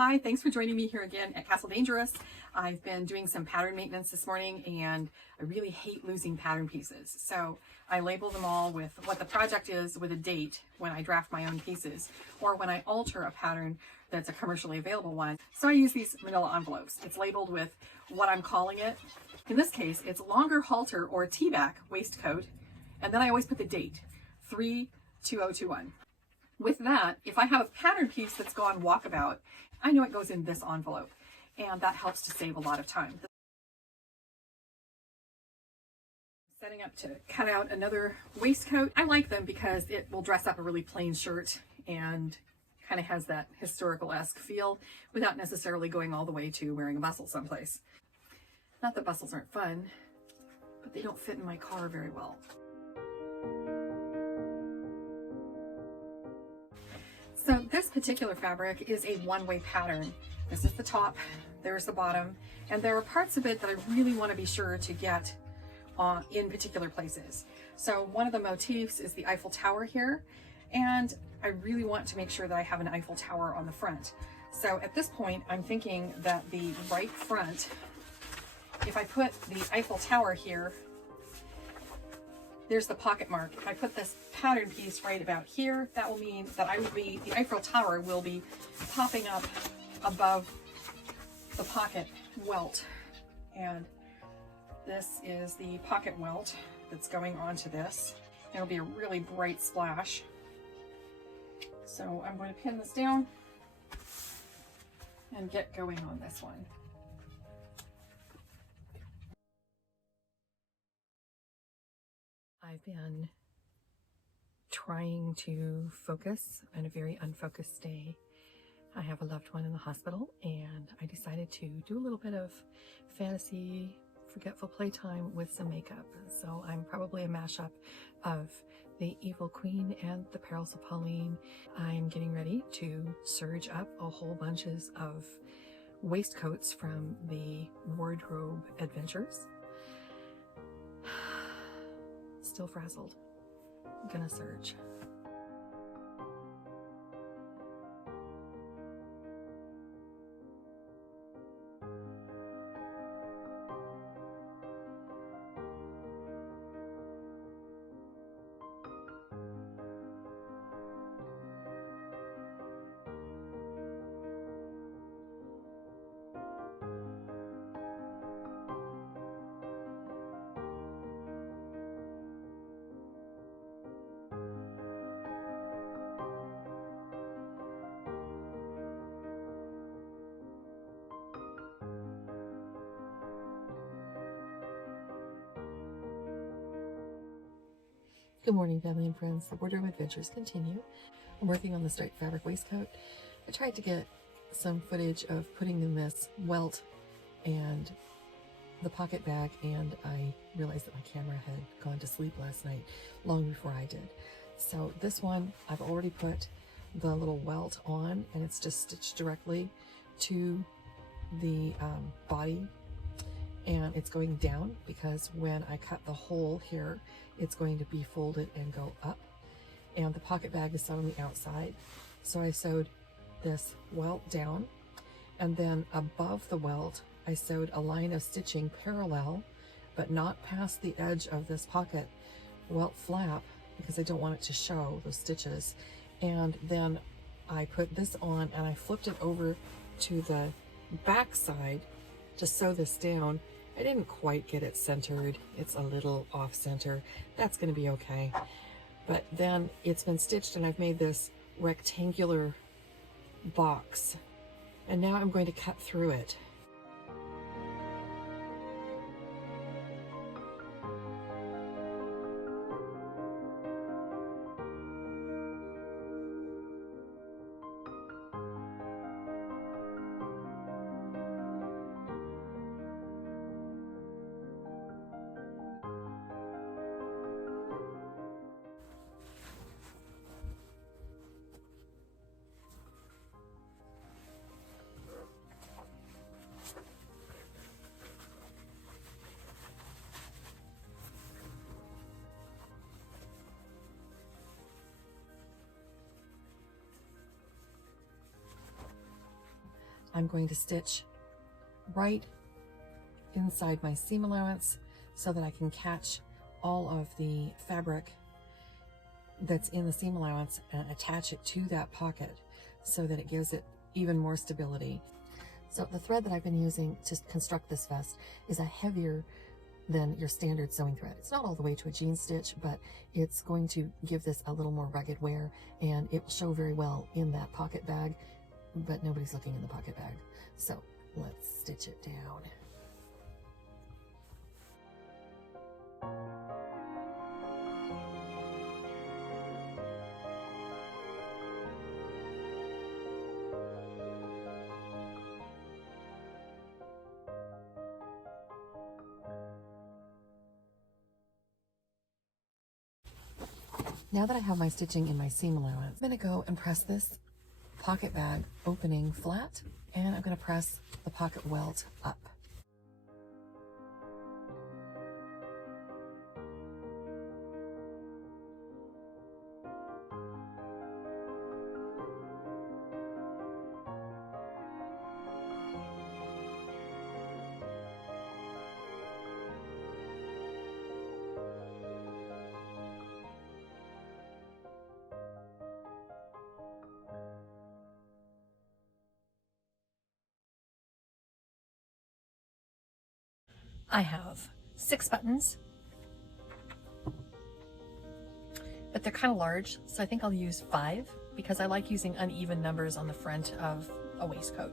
Hi, thanks for joining me here again at Castle Dangerous. I've been doing some pattern maintenance this morning and I really hate losing pattern pieces. So I label them all with what the project is with a date when I draft my own pieces or when I alter a pattern that's a commercially available one. So I use these manila envelopes. It's labeled with what I'm calling it. In this case, it's longer halter or T-back waistcoat. And then I always put the date, 3/2021. With that, if I have a pattern piece that's gone walkabout, I know it goes in this envelope, and that helps to save a lot of time. Setting up to cut out another waistcoat. I like them because it will dress up a really plain shirt and kind of has that historical-esque feel without necessarily going all the way to wearing a bustle someplace. Not that bustles aren't fun, but they don't fit in my car very well. So this particular fabric is a one-way pattern. This is the top, there's the bottom, and there are parts of it that I really want to be sure to get in particular places. So one of the motifs is the Eiffel Tower here, and I really want to make sure that I have an Eiffel Tower on the front. So at this point, I'm thinking that the right front, if I put the Eiffel Tower here, there's the pocket mark. If I put this pattern piece right about here, that will mean that the Eiffel Tower will be popping up above the pocket welt. And this is the pocket welt that's going onto this. It'll be a really bright splash. So I'm going to pin this down and get going on this one. I've been trying to focus on a very unfocused day. I have a loved one in the hospital and I decided to do a little bit of fantasy, forgetful playtime with some makeup. So I'm probably a mashup of the Evil Queen and the Perils of Pauline. I'm getting ready to serge up a whole bunches of waistcoats from the Wardrobe Adventures. Still frazzled. I'm gonna serge. Good morning, family and friends. The Wardrobe Adventures continue. I'm working on the striped fabric waistcoat. I tried to get some footage of putting in this welt and the pocket bag, and I realized that my camera had gone to sleep last night long before I did. So this one, I've already put the little welt on, and it's just stitched directly to the body. And it's going down because when I cut the hole here, it's going to be folded and go up. And the pocket bag is sewn on the outside. So I sewed this welt down, and then above the welt, I sewed a line of stitching parallel, but not past the edge of this pocket welt flap because I don't want it to show those stitches. And then I put this on and I flipped it over to the back side to sew this down. I didn't quite get it centered. It's a little off center. That's going to be okay. But then it's been stitched and I've made this rectangular box. And now I'm going to cut through it. I'm going to stitch right inside my seam allowance so that I can catch all of the fabric that's in the seam allowance and attach it to that pocket so that it gives it even more stability. So the thread that I've been using to construct this vest is a heavier than your standard sewing thread. It's not all the way to a jean stitch, but it's going to give this a little more rugged wear, and it will show very well in that pocket bag, but nobody's looking in the pocket bag. So let's stitch it down. Now that I have my stitching in my seam allowance, I'm going to go and press this pocket bag opening flat, and I'm going to press the pocket welt up. I have 6 buttons, but they're kind of large, so I think I'll use 5 because I like using uneven numbers on the front of a waistcoat.